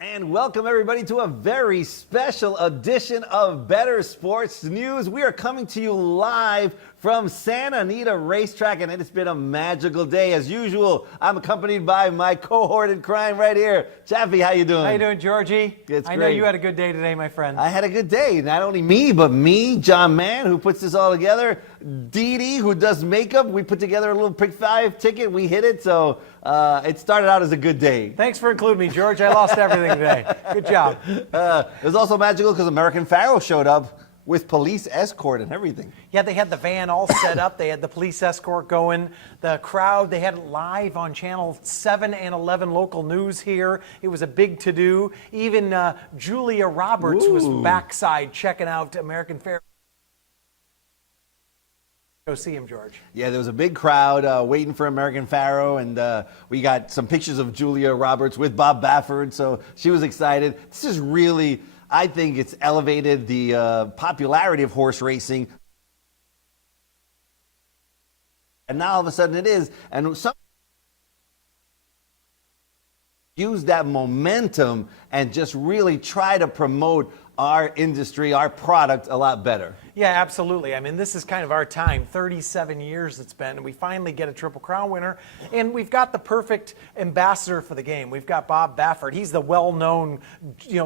And welcome everybody to a very special edition of Better Sports News. We are coming to you live from Santa Anita Racetrack, and it has been a magical day. As usual, I'm accompanied by my cohort in crime right here. Chaffee, how you doing? How you doing, Georgie? It's I great. know you had a good day today, my friend. I had a good day. Not only me, but John Mann, who puts this all together, Dee Dee, who does makeup. We put together a little Pick 5 ticket. We hit it, so it started out as a good day. Thanks for including me, George. I lost everything today. Good job. It was also magical because American Pharoah showed up with police escort and everything. Yeah, they had the van all set up. They had the police escort going. The crowd, they had it live on Channel 7 and 11 local news here. It was a big to-do. Even Julia Roberts was backside checking out American Pharoah. Go see him, George. Yeah, there was a big crowd waiting for American Pharoah, and we got some pictures of Julia Roberts with Bob Baffert, so she was excited. This is really, I think it's elevated the popularity of horse racing. And now all of a sudden it is, and some use that momentum and just really try to promote our industry, our product a lot better. Yeah, absolutely. I mean, this is kind of our time. 37 years it's been, and we finally get a Triple Crown winner, and we've got the perfect ambassador for the game. We've got Bob Baffert. He's the well-known,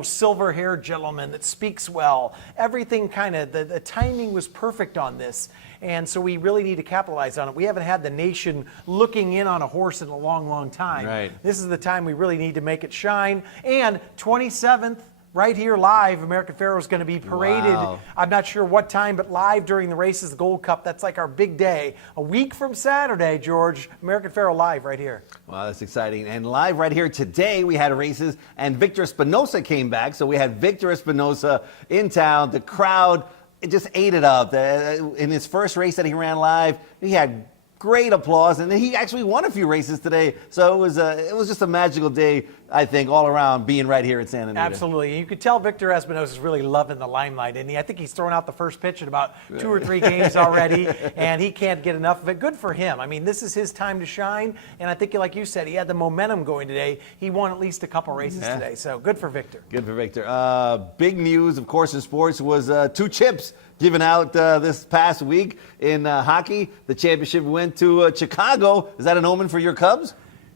silver-haired gentleman that speaks well. Everything kind of, the timing was perfect on this, and so we really need to capitalize on it. We haven't had the nation looking in on a horse in a long, long time. Right. This is the time we really need to make it shine. And 27th, right here live, American Pharoah is going to be paraded. Wow. I'm not sure what time, but live during the races, the Gold Cup. That's like our big day. A week from Saturday, George, American Pharoah live right here. Wow, that's exciting. And live right here today, we had races, and Victor Espinosa came back. So we had Victor Espinosa in town. The crowd, it just ate it up. In his first race that he ran live, he had great applause, and he actually won a few races today. So it was just a magical day, I think, all around being right here at Santa Anita. Absolutely. You could tell Victor Espinosa is really loving the limelight, isn't he? I think he's thrown out the first pitch in about 2 or 3 games already, and he can't get enough of it. Good for him. I mean, this is his time to shine, and I think, like you said, he had the momentum going today. He won at least a couple races today, so good for Victor. Good for Victor. Big news, of course, in sports was 2 chips given out this past week in hockey. The championship went to Chicago. Is that an omen for your Cubs?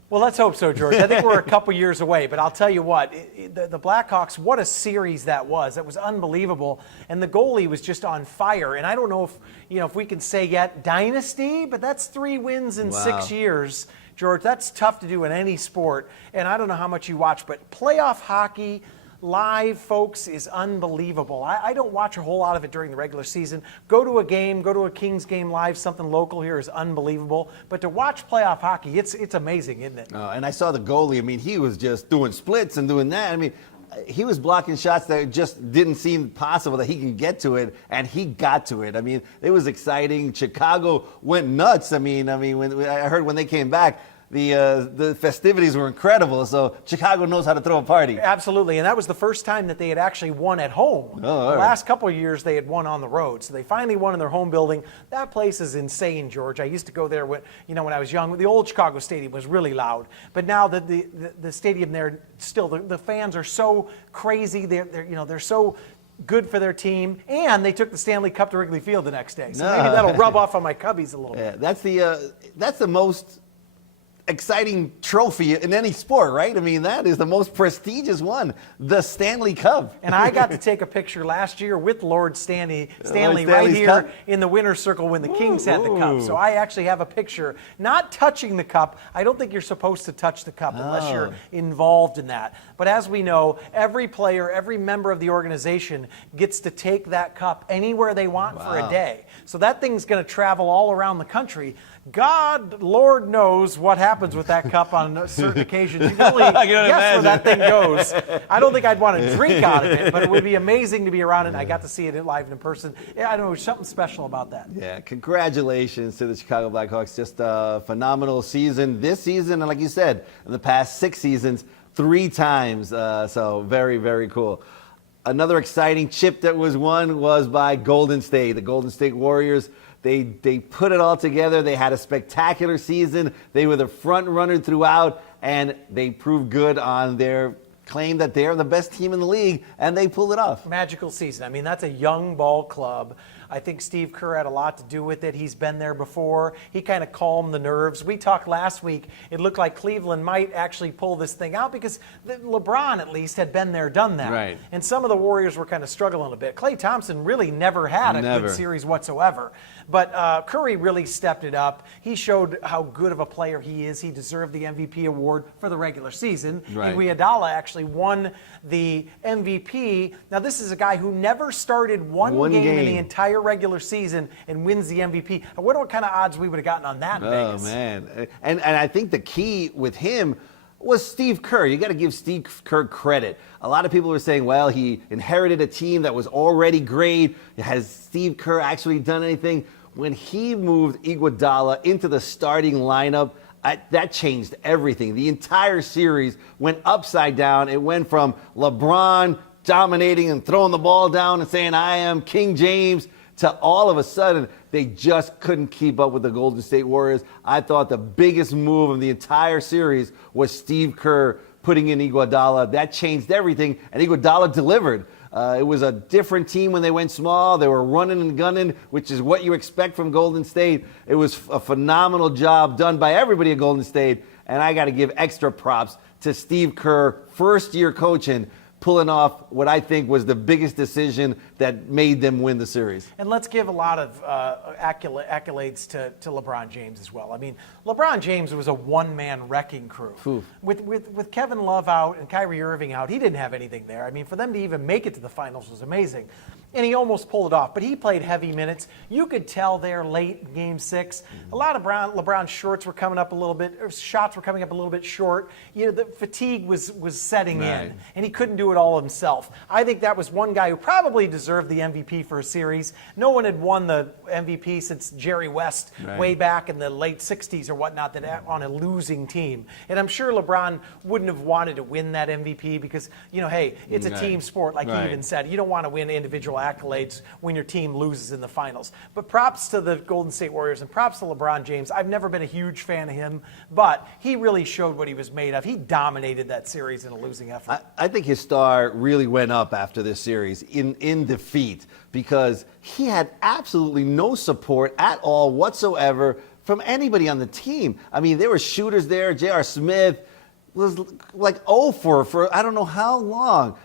Well, let's hope so, George. I think we're a couple years away, but I'll tell you what, the Blackhawks, what a series that was. That was unbelievable, and the goalie was just on fire. And I don't know if we can say yet dynasty, but that's 3 wins in 6 years, George. That's tough to do in any sport, and I don't know how much you watch, but playoff hockey live, folks, is unbelievable. I don't watch a whole lot of it during the regular season. Go to a game, go to a Kings game live, something local here is unbelievable. But to watch playoff hockey, it's amazing, isn't it? And I saw the goalie. I mean, he was just doing splits and doing that. I mean, he was blocking shots that just didn't seem possible that he can get to it, and he got to it. I mean, it was exciting. Chicago went nuts. I mean, when I heard when they came back, the festivities were incredible. So Chicago knows how to throw a party. Absolutely, and that was the first time that they had actually won at home. The last couple of years they had won on the road, so they finally won in their home building. That place is insane, George. I used to go there when I was young. The old Chicago Stadium was really loud, but now the stadium there, still the fans are so crazy. They're so good for their team, and they took the Stanley Cup to Wrigley Field the next day. So maybe that'll rub off on my Cubbies a little bit. That's the most exciting trophy in any sport, right? I mean, that is the most prestigious one, the Stanley Cup. And I got to take a picture last year with Lord Stanley right here Cup in the winner's circle when the Kings had the cup. So I actually have a picture, not touching the cup. I don't think you're supposed to touch the cup unless you're involved in that. But as we know, every player, every member of the organization gets to take that cup anywhere they want for a day. So that thing's going to travel all around the country. God, Lord knows what happens with that cup on certain occasions. You can only guess where that thing goes. I don't think I'd want to drink out of it, but it would be amazing to be around it. And I got to see it live and in person. Yeah, I don't know, there's something special about that. Yeah, congratulations to the Chicago Blackhawks. Just a phenomenal season this season, and like you said, in the past 6 seasons, 3 times. So very, very cool. Another exciting chip that was won was by Golden State. The Golden State Warriors, they put it all together. They had a spectacular season. They were the front runner throughout, and they proved good on their claim that they're the best team in the league, and they pulled it off. Magical season. I mean, that's a young ball club. I think Steve Kerr had a lot to do with it. He's been there before. He kind of calmed the nerves. We talked last week. It looked like Cleveland might actually pull this thing out because LeBron, at least, had been there, done that. Right. And some of the Warriors were kind of struggling a bit. Klay Thompson really never had a good series whatsoever. But Curry really stepped it up. He showed how good of a player he is. He deserved the MVP award for the regular season. Right. Iguodala actually won the MVP. Now, this is a guy who never started one game in the entire regular season and wins the MVP. I wonder what kind of odds we would have gotten on that in Vegas. Oh, man. And I think the key with him was Steve Kerr. You got to give Steve Kerr credit. A lot of people were saying, well, he inherited a team that was already great. Has Steve Kerr actually done anything? When he moved Iguodala into the starting lineup, that changed everything. The entire series went upside down. It went from LeBron dominating and throwing the ball down and saying, I am King James, to all of a sudden, they just couldn't keep up with the Golden State Warriors. I thought the biggest move of the entire series was Steve Kerr putting in Iguodala. That changed everything, and Iguodala delivered. It was a different team when they went small. They were running and gunning, which is what you expect from Golden State. It was a phenomenal job done by everybody at Golden State, and I got to give extra props to Steve Kerr, first-year coaching, pulling off what I think was the biggest decision that made them win the series. And let's give a lot of accolades to LeBron James as well. I mean, LeBron James was a one-man wrecking crew. Oof. With Kevin Love out and Kyrie Irving out, he didn't have anything there. I mean, for them to even make it to the finals was amazing. And he almost pulled it off, but he played heavy minutes. You could tell there late in Game 6, a lot of LeBron's shots were coming up a little bit short. You know, the fatigue was setting in, and he couldn't do it all himself. I think that was one guy who probably deserved the MVP for a series. No one had won the MVP since Jerry West way back in the late 60s or whatnot, that on a losing team. And I'm sure LeBron wouldn't have wanted to win that MVP because, you know, hey, it's a team sport, like he even said. You don't want to win individual accolades when your team loses in the finals. But props to the Golden State Warriors and props to LeBron James. I've never been a huge fan of him, but he really showed what he was made of. He dominated that series in a losing effort. I think his star really went up after this series in defeat because he had absolutely no support at all whatsoever from anybody on the team. I mean, there were shooters there. J.R. Smith was like 0 for I don't know how long.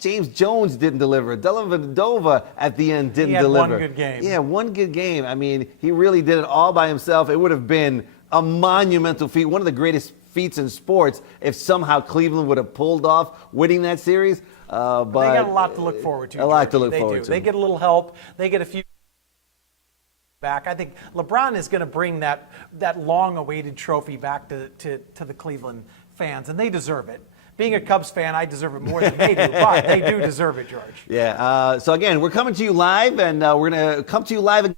James Jones didn't deliver. Dellavedova at the end didn't deliver. He had one good game. Yeah, one good game. I mean, he really did it all by himself. It would have been a monumental feat, one of the greatest feats in sports, if somehow Cleveland would have pulled off winning that series. But they got a lot to look forward to. A lot to look forward to. They get a little help. They get a few back. I think LeBron is going to bring that long-awaited trophy back to the Cleveland fans, and they deserve it. Being a Cubs fan, I deserve it more than they do, but they do deserve it, George. Yeah. So again, we're coming to you live, and we're going to come to you live.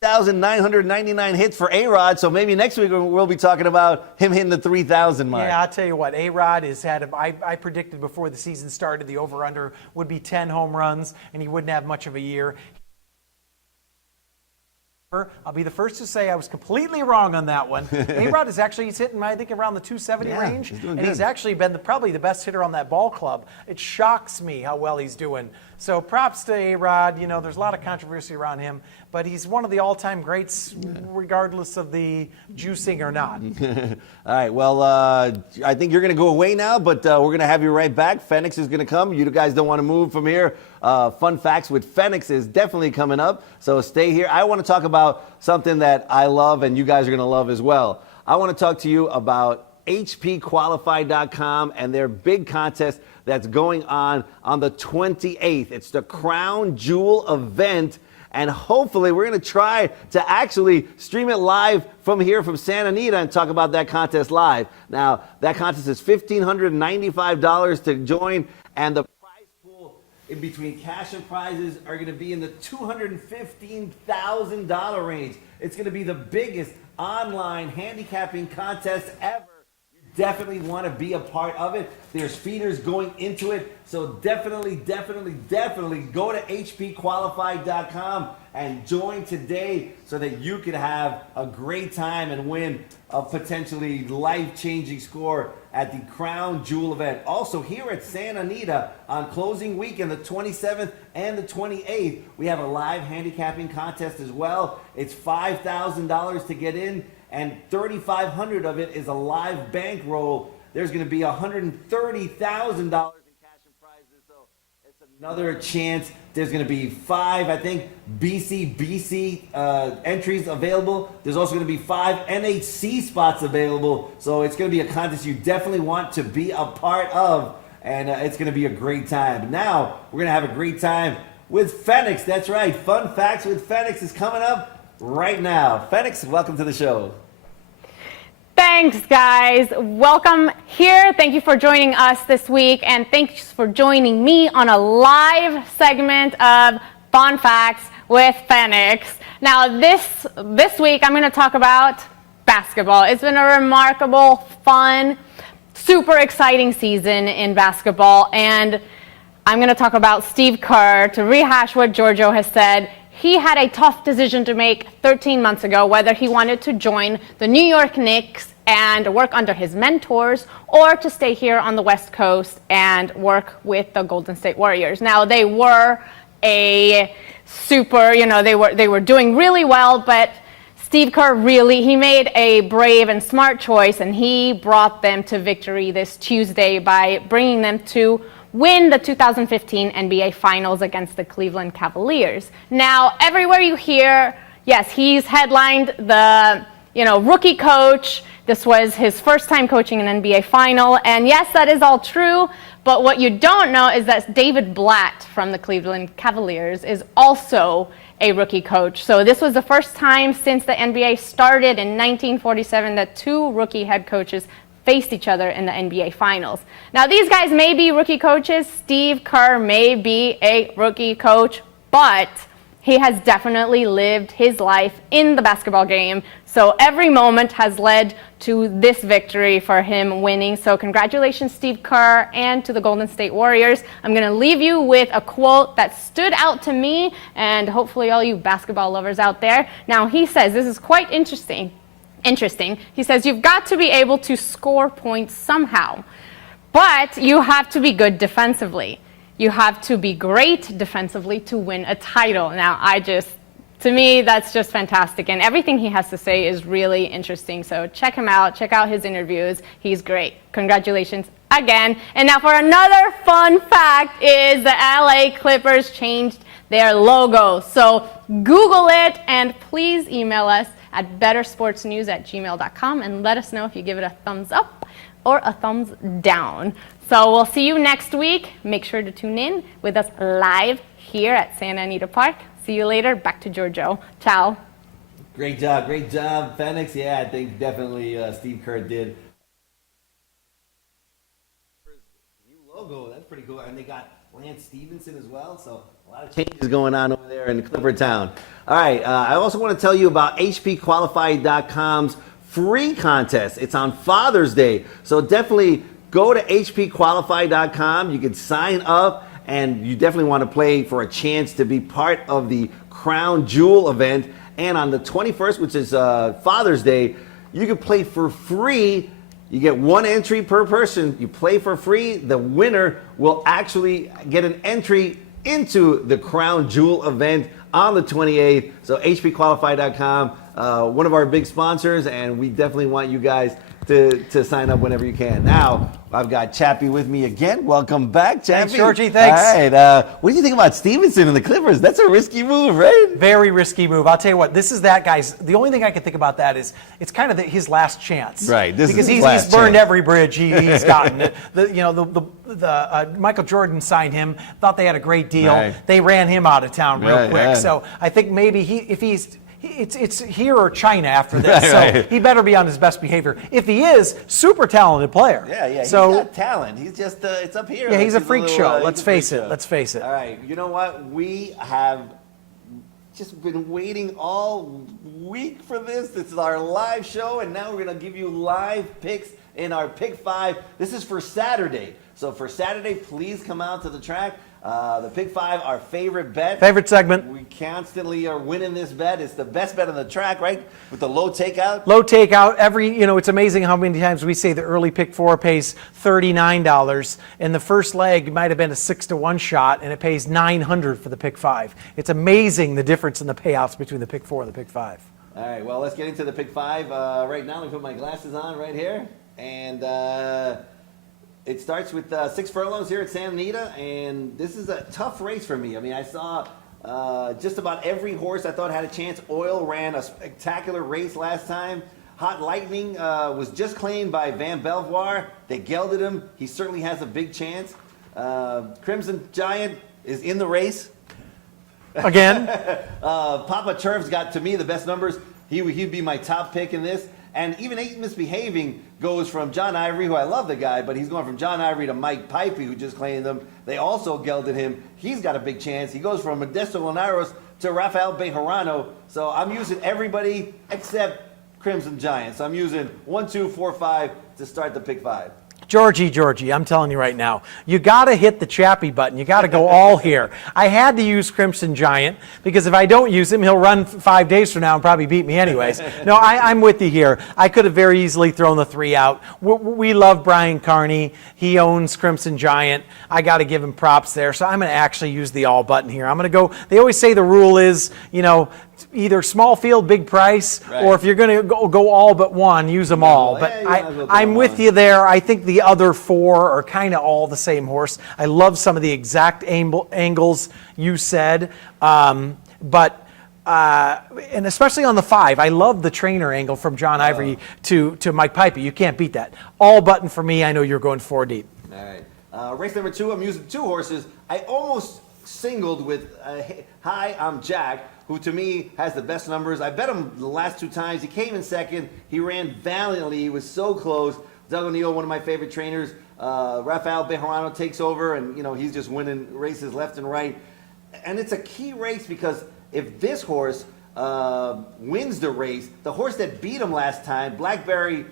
1,999 hits for A-Rod, so maybe next week we'll be talking about him hitting the 3,000 mark. Yeah, I'll tell you what, A-Rod has had, I predicted before the season started the over-under would be 10 home runs, and he wouldn't have much of a year. I'll be the first to say I was completely wrong on that one. A-Rod is actually, he's hitting, I think, around the 270 range. He's doing and good. He's actually been probably the best hitter on that ball club. It shocks me how well he's doing. So props to A-Rod. You know, there's a lot of controversy around him, but he's one of the all-time greats, regardless of the juicing or not. All right, well, I think you're going to go away now, but we're going to have you right back. Phoenix is going to come. You guys don't want to move from here. Fun facts with Phoenix is definitely coming up, so stay here. I want to talk about something that I love and you guys are going to love as well. I want to talk to you about HPQualify.com and their big contest that's going on the 28th. It's the Crown Jewel event, and hopefully we're going to try to actually stream it live from here from Santa Anita and talk about that contest live. Now, that contest is $1,595 to join, and the prize pool in between cash and prizes are going to be in the $215,000 range. It's going to be the biggest online handicapping contest ever. definitely want to be a part of it. There's feeders going into it. So definitely go to hpqualified.com and join today so that you can have a great time and win a potentially life-changing score at the Crown Jewel event. Also here at Santa Anita on closing weekend, the 27th and the 28th, we have a live handicapping contest as well. It's $5,000 to get in, and $3,500 of it is a live bankroll. There's going to be $130,000 in cash and prizes, so it's another chance. There's going to be 5, I think, BC entries available. There's also going to be 5 NHC spots available, so it's going to be a contest you definitely want to be a part of, and it's going to be a great time. Now, we're going to have a great time with Phoenix. That's right, Fun Facts with Phoenix is coming up right now. Phoenix, welcome to the show. Thanks, guys. Welcome here. Thank you for joining us this week, and thanks for joining me on a live segment of Fun Facts with Phoenix. Now, this week, I'm going to talk about basketball. It's been a remarkable, fun, super exciting season in basketball, and I'm going to talk about Steve Kerr. To rehash what Giorgio has said, he had a tough decision to make 13 months ago, whether he wanted to join the New York Knicks and work under his mentors, or to stay here on the West Coast and work with the Golden State Warriors. Now, they were a super, they were doing really well, but Steve Kerr he made a brave and smart choice, and he brought them to victory this Tuesday by bringing them to win the 2015 NBA Finals against the Cleveland Cavaliers. Now, everywhere you hear, yes, he's headlined the, rookie coach. This was his first time coaching an NBA Final, and yes, that is all true, but what you don't know is that David Blatt from the Cleveland Cavaliers is also a rookie coach. So this was the first time since the NBA started in 1947 that 2 rookie head coaches faced each other in the NBA Finals. Now, these guys may be rookie coaches. Steve Kerr may be a rookie coach, but he has definitely lived his life in the basketball game. So every moment has led to this victory for him winning. So congratulations, Steve Kerr, and to the Golden State Warriors. I'm going to leave you with a quote that stood out to me, and hopefully all you basketball lovers out there. Now, he says, this is quite interesting. He says, you've got to be able to score points somehow, but you have to be good defensively. You have to be great defensively to win a title. Now, to me, that's just fantastic, and everything he has to say is really interesting. So check him out. Check out his interviews. He's great. Congratulations again. And now for another fun fact is the LA Clippers changed their logo. So Google it, and please email us at bettersportsnews@gmail.com and let us know if you give it a thumbs up or a thumbs down. So we'll see you next week. Make sure to tune in with us live here at Santa Anita Park. See you later. Back to Giorgio. Ciao. Great job, Phoenix. Yeah, I think definitely Steve Kerr did. New logo, that's pretty cool. And they got Lance Stevenson as well, so a lot of changes going on over there in Clipper Town. All right, I also want to tell you about hpqualified.com's free contest. It's on Father's Day, so definitely go to hpqualified.com. You can sign up, and you definitely want to play for a chance to be part of the Crown Jewel event. And on the 21st, which is Father's Day, you can play for free. You get 1 entry per person. You play for free. The winner will actually get an entry into the Crown Jewel event on the 28th. So hpqualified.com, one of our big sponsors, and we definitely want you guys to sign up whenever you can. Now, I've got Chappie with me again. Welcome back, Chappie. Thanks, Georgie. Thanks. All right. What do you think about Stevenson and the Clippers? That's a risky move, right? Very risky move. I'll tell you what, this is that guy's. The only thing I can think about that is it's kind of his last chance. Right. Because he's burned every bridge he's gotten. Michael Jordan signed him, thought they had a great deal. Right. They ran him out of town real quick. Right. So I think maybe it's here or China after this. So he better be on his best behavior. If he is, super talented player. Yeah. So, he's got talent. He's just it's up here. Yeah, he's a freak show. Let's face it. All right. You know what? We have just been waiting all week for this. This is our live show, and now we're going to give you live picks in our Pick 5. This is for Saturday. So for Saturday, please come out to the track. The Pick 5, our favorite bet. Favorite segment. We constantly are winning this bet. It's the best bet on the track, right? With the low takeout. Low takeout. It's amazing how many times we say the early Pick 4 pays $39, and the first leg might have been a 6-1 shot, and it pays $900 for the Pick 5. It's amazing the difference in the payouts between the Pick 4 and the Pick 5. All right, well, let's get into the Pick 5 right now. Let me put my glasses on right here. And it starts with 6 furlongs here at Santa Anita, and this is a tough race for me. I mean, I saw just about every horse I thought had a chance. Oil ran a spectacular race last time. Hot Lightning was just claimed by Van Belvoir. They gelded him. He certainly has a big chance. Crimson Giant is in the race. Again? Papa Turf's got, to me, the best numbers. He'd be my top pick in this. And even Ain't Misbehaving goes from John Ivory, who I love the guy, but he's going from John Ivory to Mike Pipey, who just claimed them. They also gelded him. He's got a big chance. He goes from Modesto Linares to Rafael Bejarano. So I'm using everybody except Crimson Giant. So I'm using 1, 2, 4, 5 to start the Pick 5. Georgie, I'm telling you right now, you got to hit the Chappie button. You got to go all here. I had to use Crimson Giant because if I don't use him, he'll run 5 days from now and probably beat me anyways. No, I'm with you here. I could have very easily thrown the 3 out. We love Brian Carney. He owns Crimson Giant. I got to give him props there. So I'm going to actually use the all button here. I'm going to go. They always say the rule is, either small field, big price, right, or if you're going to go all but one, use them all. But I'm with you there. I think the other 4 are kind of all the same horse. I love some of the exact angles you said, and especially on the 5, I love the trainer angle from John Ivory to Mike Pipey. You can't beat that. All button for me. I know you're going 4 deep. All right. Race number 2, I'm using 2 horses. I almost singled with Hi, I'm Jack, who to me has the best numbers. I bet him the last 2 times. He came in second. He ran valiantly. He was so close. Doug O'Neill, one of my favorite trainers. Rafael Bejarano takes over, and he's just winning races left and right. And it's a key race because if this horse wins the race, the horse that beat him last time, Blackberry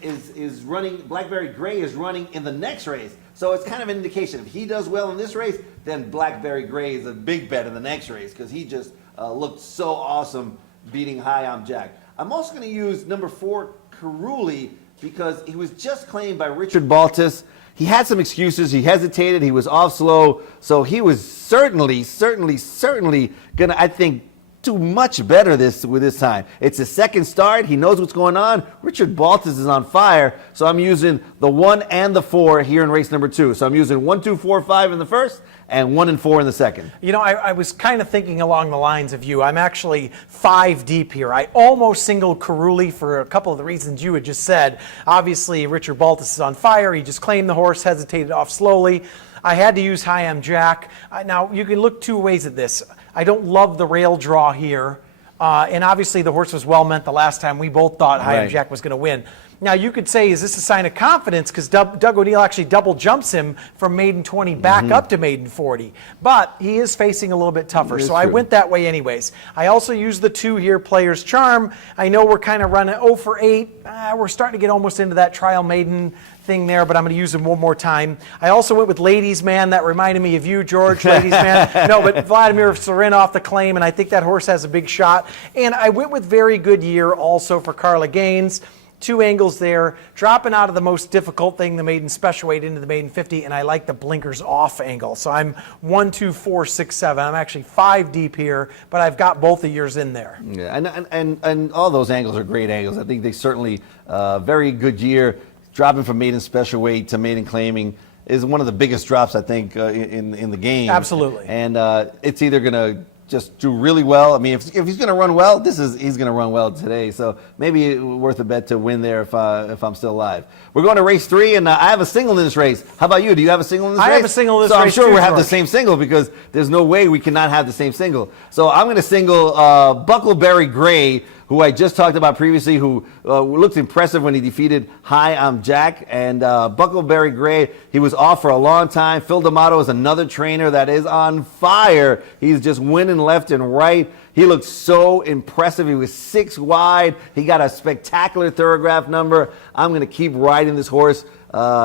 is running. Blackberry Gray is running in the next race. So it's kind of an indication. If he does well in this race, then Blackberry Gray is a big bet in the next race because he just looked so awesome beating Hi, I'm Jack. I'm also going to use number 4, Caruli, because he was just claimed by Richard Baltus. He had some excuses. He hesitated. He was off slow. So he was certainly going to, I think, do much better with this time. It's his second start. He knows what's going on. Richard Baltus is on fire. So I'm using the 1 and the 4 here in race number 2. So I'm using 1, 2, 4, 5 in the first and 1 and 4 in the second. I was kind of thinking along the lines of you. I'm actually 5 deep here. I almost singled Caruli for a couple of the reasons you had just said. Obviously, Richard Baltus is on fire. He just claimed the horse, hesitated off slowly. I had to use Hi, I'm Jack. Now, you can look 2 ways at this. I don't love the rail draw here. And obviously, the horse was well meant the last time. We both thought Hi, I'm Jack was going to win. Now, you could say, is this a sign of confidence? Because Doug O'Neill actually double jumps him from maiden 20 back up to maiden 40. But he is facing a little bit tougher. So I went that way anyways. I also used the 2 here, Player's Charm. I know we're kind of running 0 for 8. We're starting to get almost into that trial maiden thing there, but I'm going to use them one more time. I also went with Ladies Man. That reminded me of you, George, Ladies Man. No, but Vladimir Serin off the claim, and I think that horse has a big shot. And I went with Very Good Year also for Carla Gaines. 2 angles there, dropping out of the most difficult thing, the maiden special weight into the maiden 50, and I like the blinkers off angle. So I'm 1, 2, 4, 6, 7. I'm actually 5 deep here, but I've got both of yours in there. Yeah, and all those angles are great angles. I think they certainly Very Good Year, dropping from maiden special weight to maiden claiming is one of the biggest drops I think in the game. Absolutely. And it's either going to just do really well. I mean, if he's going to run well, he's going to run well today. So maybe worth a bet to win there if I'm still alive. We're going to race 3, and I have a single in this race. How about you? Do you have a single in this race? I have a single in this race. So I'm sure too, we'll have the same single because there's no way we cannot have the same single. So I'm going to single Buckleberry Gray, who I just talked about previously, who looked impressive when he defeated Hi, I'm Jack. And Buckleberry Gray, he was off for a long time. Phil D'Amato is another trainer that is on fire. He's just winning left and right. He looked so impressive. He was 6 wide. He got a spectacular thoroughgraph number. I'm going to keep riding this horse.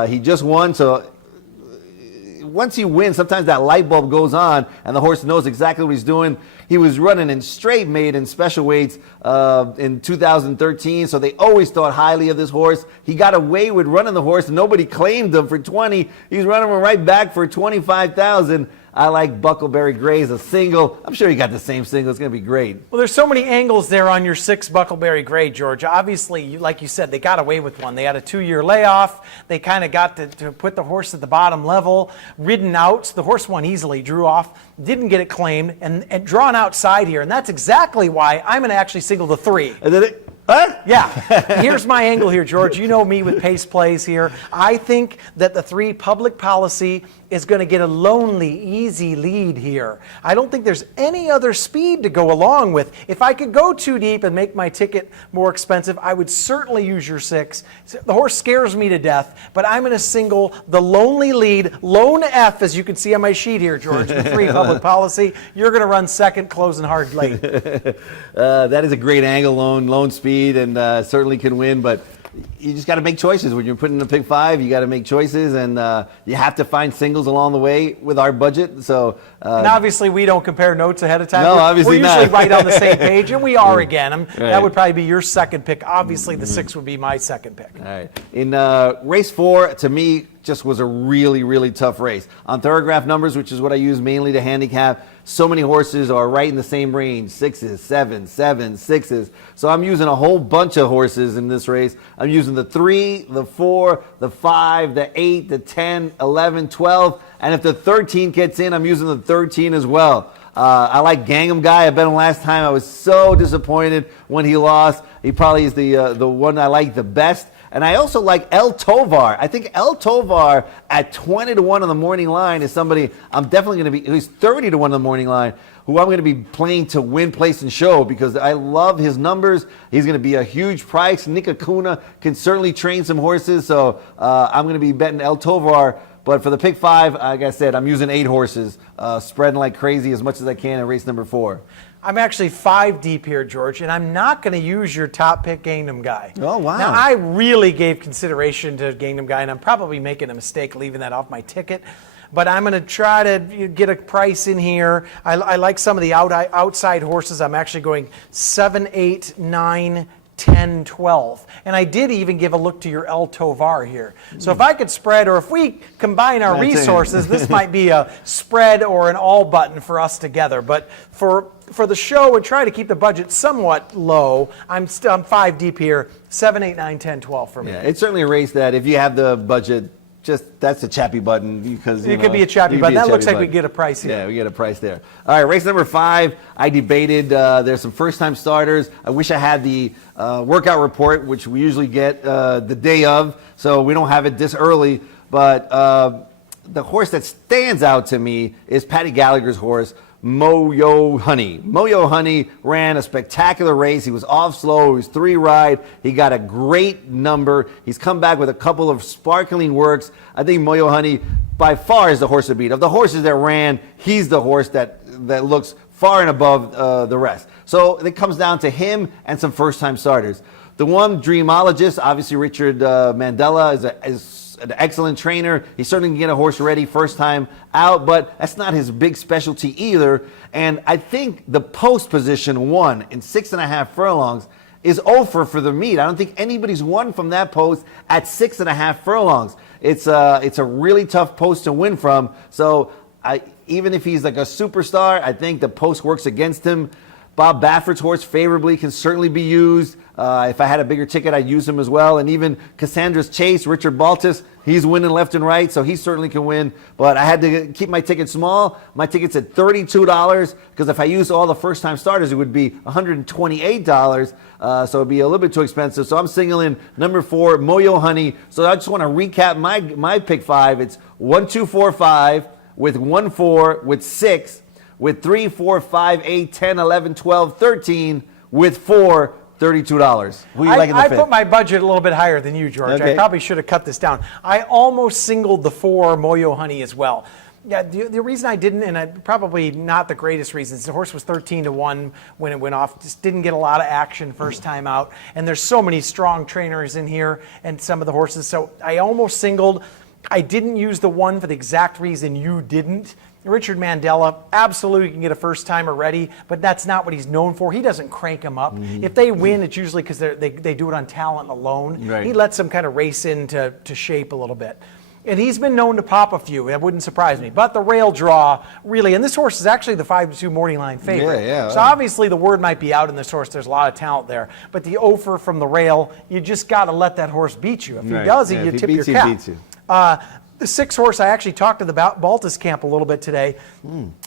He just won, so once he wins, sometimes that light bulb goes on and the horse knows exactly what he's doing. He was running in straight maiden special weights in 2013, so they always thought highly of this horse. He got away with running the horse. Nobody claimed him for 20. He's running him right back for 25,000. I like Buckleberry Gray as a single. I'm sure he got the same single. It's going to be great. Well, there's so many angles there on your 6 Buckleberry Gray, George. Obviously, like you said, they got away with one. They had a 2-year layoff. They kind of got to put the horse at the bottom level. Ridden out. The horse won easily, drew off, didn't get it claimed, and drawn outside here. And that's exactly why I'm going to actually single the 3. Huh? Yeah. Here's my angle here, George. You know me with pace plays here. I think that the 3 Public Policy is going to get a lonely, easy lead here. I don't think there's any other speed to go along with. If I could go too deep and make my ticket more expensive, I would certainly use your 6. The horse scares me to death, but I'm going to single the lonely lead, lone F, as you can see on my sheet here, George, the 3 Public Policy. You're going to run second, closing hard late. That is a great angle, lone speed, and certainly can win, but you just got to make choices. When you're putting in a pick 5, you got to make choices, and you have to find singles along the way with our budget. So, and obviously, we don't compare notes ahead of time. No, obviously we're usually not. right on the same page, and we are again. Right. That would probably be your second pick. Obviously, the 6 would be my second pick. All right. In race 4, to me, just was a really, really tough race. On thoroughgraph numbers, which is what I use mainly to handicap, so many horses are right in the same range, 6s, 7s, 7s, 6s. So I'm using a whole bunch of horses in this race. I'm using the 3, the 4, the 5, the 8, the 10, 11, 12. And if the 13 gets in, I'm using the 13 as well. I like Gangnam Guy. I bet him last time. I was so disappointed when he lost. He probably is the one I like the best. And I also like El Tovar. I think El Tovar at 20 to 1 on the morning line is somebody I'm definitely going to be, he's 30 to 1 on the morning line, who I'm going to be playing to win, place, and show because I love his numbers. He's going to be a huge price. Nick Acuna can certainly train some horses, so I'm going to be betting El Tovar. But for the pick 5, like I said, I'm using 8 horses, spreading like crazy as much as I can in race number 4. I'm actually 5 deep here, George, and I'm not going to use your top pick Gangnam Guy. Oh, wow. Now, I really gave consideration to Gangnam Guy, and I'm probably making a mistake leaving that off my ticket. But I'm going to try to get a price in here. I like some of the outside horses. I'm actually going 7, 8, 9, 10, 12. And I did even give a look to your El Tovar here. So if I could spread, or if we combine our resources, this might be a spread or an all button for us together. But for the show and try to keep the budget somewhat low, I'm 5 deep here, 7, 8, 9, 10, 12 for me. Yeah, it's certainly a race that if you have the budget, that's a chappy button because it could be a chappy button. That looks like we get a price here. Yeah, we get a price there. All right, race number 5. I debated. There's some first-time starters. I wish I had the workout report, which we usually get the day of, so we don't have it this early. But the horse that stands out to me is Patty Gallagher's horse, Mo-Yo Honey. Mo-Yo Honey ran a spectacular race. He was off slow. He was 3 wide. He got a great number. He's come back with a couple of sparkling works. I think Mo-Yo Honey by far is the horse to beat. Of the horses that ran, he's the horse that looks far and above the rest. So it comes down to him and some first-time starters. The one dreamologist, obviously Richard Mandela, is an excellent trainer. He certainly can get a horse ready first time out, but that's not his big specialty either. And I think the post position 1 in 6.5 furlongs is over for the meet. I don't think anybody's won from that post at 6.5 furlongs. It's a really tough post to win from. So even if he's like a superstar, I think the post works against him. Bob Baffert's horse favorably can certainly be used. If I had a bigger ticket, I'd use him as well. And even Cassandra's Chase, Richard Baltus, he's winning left and right, so he certainly can win. But I had to keep my ticket small. My ticket's at $32 because if I used all the first-time starters, it would be $128. So it'd be a little bit too expensive. So I'm singling number 4, Mo-Yo Honey. So I just want to recap my pick 5. It's 1, 2, 4, 5 with 1, 4 with 6. With 3, 4, 5, 8, 10, 11, 12, 13, with 4, $32. Who you like in the I fifth? put my budget a little bit higher than you, George. Okay. I probably should have cut this down. I almost singled the 4 Moyo Honey as well. Yeah, the reason I didn't, and probably not the greatest reasons, the horse was 13-1 when it went off. Just didn't get a lot of action first time out. And there's so many strong trainers in here and some of the horses. So I almost singled. I didn't use the 1 for the exact reason you didn't. Richard Mandela absolutely can get a first timer ready, but that's not what he's known for. He doesn't crank them up. If they win, it's usually because they do it on talent alone. Right. He lets them kind of race into shape a little bit. And he's been known to pop a few. That wouldn't surprise me. But the rail draw, really, and this horse is actually the 5-2 morning line favorite. Yeah. So obviously the word might be out in this horse. There's a lot of talent there. But the offer from the rail, you just got to let that horse beat you. If he does it, you tip your cap. Beats you. The 6 horse, I actually talked to the Baltus camp a little bit today.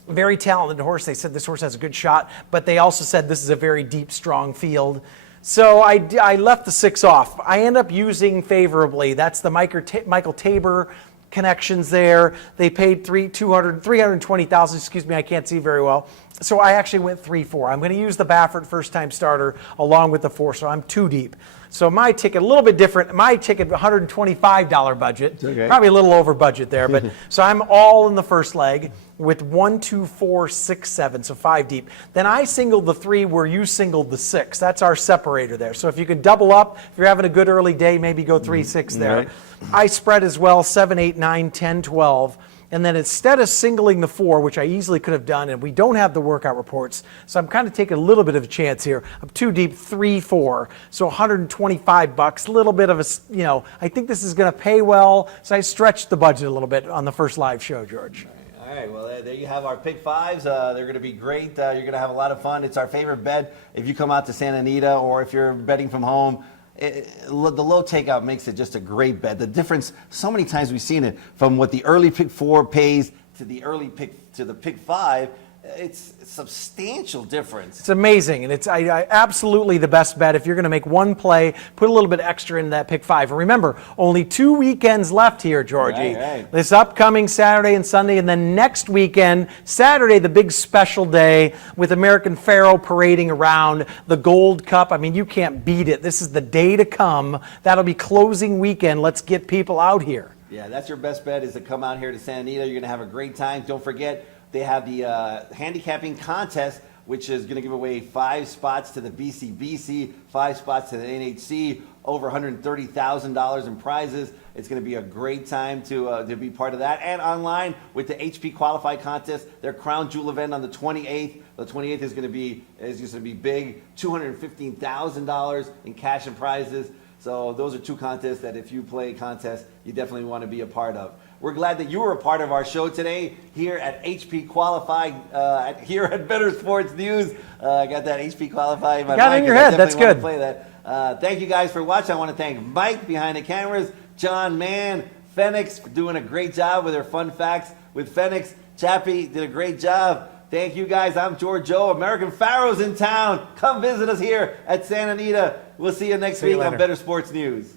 Very talented horse. They said this horse has a good shot, but they also said this is a very deep, strong field. So I left the 6 off. I end up using favorably. That's the Michael Tabor connections there. They paid $320,000. Excuse me, I can't see very well. So I actually went 3-4. I'm going to use the Baffert first-time starter along with the 4, so I'm 2 deep. So my ticket, a little bit different. My ticket, $125 budget. Okay. Probably a little over budget there. But so I'm all in the first leg with 1, 2, 4, 6, 7, so 5 deep. Then I singled the 3 where you singled the 6. That's our separator there. So if you can double up, if you're having a good early day, maybe go 3, 6 there. Right. I spread as well 7, 8, 9, 10, 12. And then instead of singling the 4, which I easily could have done, and we don't have the workout reports, so I'm kind of taking a little bit of a chance here. I'm 2 deep, 3, 4, so $125. A little bit of a, I think this is going to pay well, so I stretched the budget a little bit on the first live show, George. All right, well, there you have our pick 5s. They're going to be great. You're going to have a lot of fun. It's our favorite bet if you come out to Santa Anita or if you're betting from home. The low takeout makes it just a great bet. The difference, so many times we've seen it, from what the early pick 4 pays to the early pick to the pick 5, it's a substantial difference. It's amazing, and it's I absolutely the best bet. If you're going to make one play, put a little bit extra in that pick 5. And remember, only 2 weekends left here, Georgie. Right. This upcoming Saturday and Sunday, and then next weekend, Saturday, the big special day with American Pharoah parading around, the Gold Cup. I mean, you can't beat it. This is the day to come. That'll be closing weekend. Let's get people out here. Yeah, that's your best bet, is to come out here to Santa Anita. You're going to have a great time. Don't forget, they have the handicapping contest, which is going to give away 5 spots to the BCBC, 5 spots to the NHC, over $130,000 in prizes. It's going to be a great time to be part of that. And online with the HP Qualify contest, their Crown Jewel event on the 28th. The 28th is going to be big, $215,000 in cash and prizes. So those are 2 contests that if you play contests, you definitely want to be a part of. We're glad that you were a part of our show today here at HP Qualify, here at Better Sports News. I got that HP Qualify in my Got it mind, in your 'cause I head. That's definitely good. want to play that. Thank you guys for watching. I want to thank Mike behind the cameras, John Mann, Phoenix for doing a great job with their fun facts with Phoenix. Chappie did a great job. Thank you guys. I'm George O. American Pharoah's in town. Come visit us here at Santa Anita. We'll see you next See you week on later. Better Sports News.